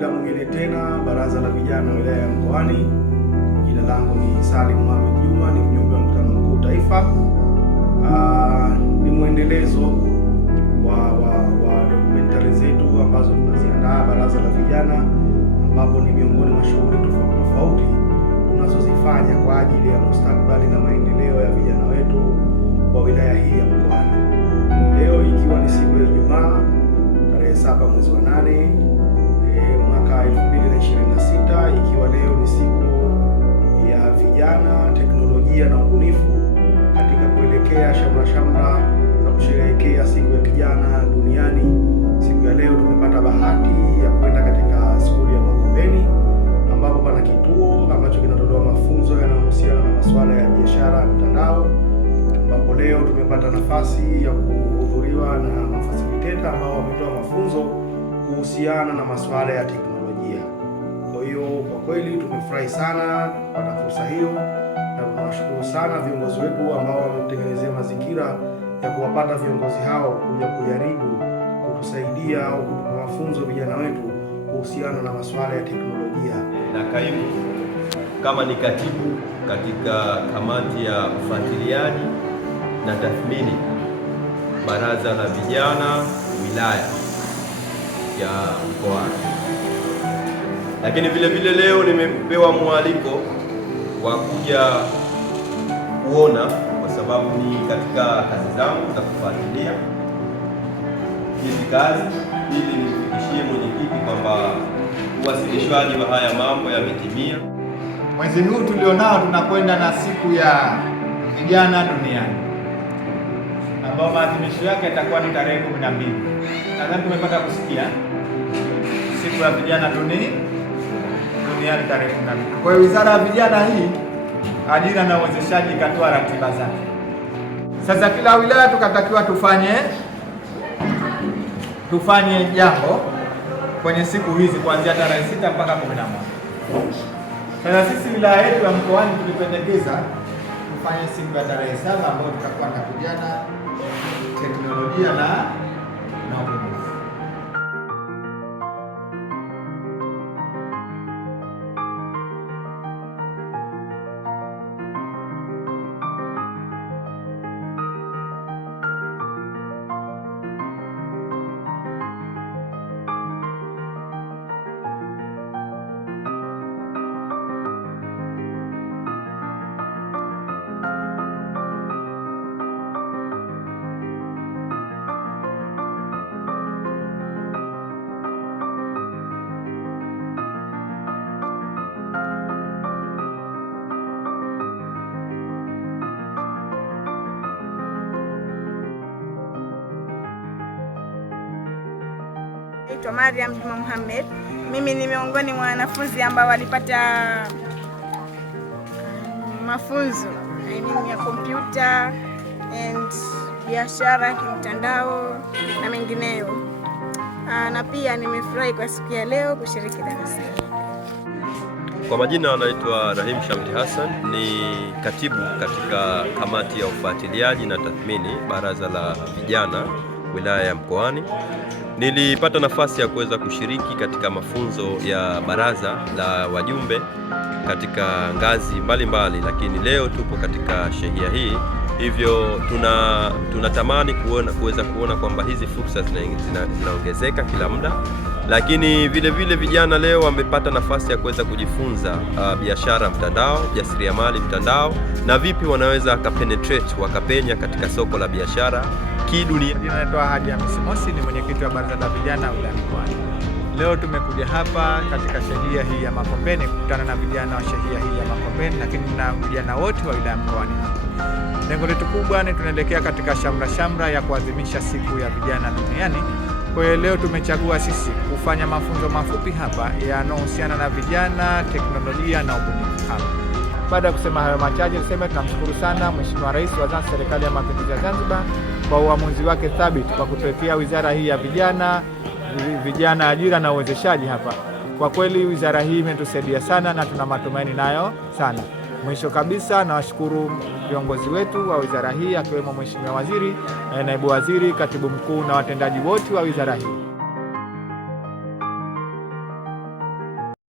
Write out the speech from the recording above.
muda mwingine tena Baraza la Vijana Wilaya ya Mkoani. Jina langu ni Salim Mohamed Juma, ni mjumbe wa mkutano mkuu taifa. Ni mwendelezo wa dokumentari zetu ambazo tunaziandaa Baraza la Vijana, ambapo ni miongoni mwa shughuli tofauti tunazozifanya kwa ajili ya mustakabali na maendeleo ya vijana wetu wa wilaya hii ya Mkoani. Leo ikiwa ni siku ya Ijumaa tarehe 7 mwezi wa 8 mwaka 2026, ikiwa leo ni siku ya vijana, teknolojia na ubunifu, katika kuelekea shamra za kusherehekea siku ya kijana duniani. Siku ya leo tumepata bahati ya kwenda katika skuli ya Makombeni, ambapo pana kituo ambacho kinatolewa mafunzo yanayohusiana na masuala ya biashara mtandao, ambapo leo tumepata nafasi ya kuhudhuriwa na mafasiliteta ambao wametoa mafunzo kuhusiana na masuala ya teknolojia. Kwa hiyo kwa kweli tumefurahi sana kupata fursa hiyo, na tunawashukuru sana viongozi wetu ambao wametengenezea mazingira ya kuwapata viongozi hao kuja kujaribu kutusaidia au kutupa mafunzo vijana wetu kuhusiana na masuala ya teknolojia. Na kaimu kama ni katibu katika kamati ya ufuatiliaji na tathmini Baraza la Vijana wilaya ya Mkoani. Lakini vile leo nimepewa mwaliko wa kuja kuona, kwa sababu ni katika kazi zangu za kufuatilia hizi kazi, ili nimfikishie mwenyekiti kwamba uwasilishwaji wa haya mambo yametimia. Mwezi huu tulionao tunakwenda na siku ya vijana duniani, ambao maadhimisho yake yatakuwa ni tarehe 12. Nadhani tumepata kusikia siku ya vijana duniani tarehe 12. Kwa hiyo Wizara ya Vijana hii, Ajira na Uwezeshaji ikatoa ratiba zake. Sasa kila wilaya tukatakiwa tufanye jambo kwenye siku hizi kuanzia tarehe 6 mpaka 11. Sasa sisi wilaya yetu ya Mkoani tulipendekeza tufanye siku ya tarehe 7 ambayo tutakuwa na vijana, teknolojia na ubunifu. Naitwa Mariam Juma Mohamed. Mimi ni miongoni mwa wanafunzi ambao walipata mafunzo ya kompyuta and biashara ya kimtandao na mengineyo. Na pia nimefurahi kwa siku ya leo kushiriki darasa. Kwa majina anaitwa Rahim Shamti Hassan, ni katibu katika kamati ya ufuatiliaji na tathmini Baraza la Vijana wilaya ya Mkoani. Nilipata nafasi ya kuweza kushiriki katika mafunzo ya baraza la wajumbe katika ngazi mbalimbali, lakini leo tupo katika shehia hii, hivyo tunatamani kuweza kuona kwamba hizi fursa zinaongezeka kila muda, lakini vile vijana leo wamepata nafasi ya kuweza kujifunza biashara mtandao, jasiriamali mtandao, na vipi wanaweza wakapenya katika soko la biashara kidunia. Naitwa Haji Hamisi Mosi, ni mwenyekiti wa Baraza la Vijana wilaya ya Mkoani. Leo tumekuja hapa katika shehia hii ya Makombeni kukutana na vijana wa shehia hii ya Makombeni, lakini na vijana wote wa wilaya ya Mkoani. Lengo letu kubwa ni tunaelekea katika shamra ya kuadhimisha siku ya vijana duniani. Kwa hiyo leo tumechagua sisi kufanya mafunzo mafupi hapa yanayohusiana na vijana, teknolojia na ubunifu hapa. Baada ya kusema hayo machache, niseme tunamshukuru sana Mheshimiwa Rais wa Serikali ya Mapinduzi ya Zanzibar kwa uamuzi wake thabiti kwa kutuwekea wizara hii ya vijana, ajira na uwezeshaji hapa. Kwa kweli wizara hii imetusaidia sana na tuna matumaini nayo sana. Mwisho kabisa, nawashukuru viongozi wetu wa wizara hii akiwemo Mheshimiwa Waziri, Naibu Waziri, Katibu Mkuu na watendaji wote wa wizara hii.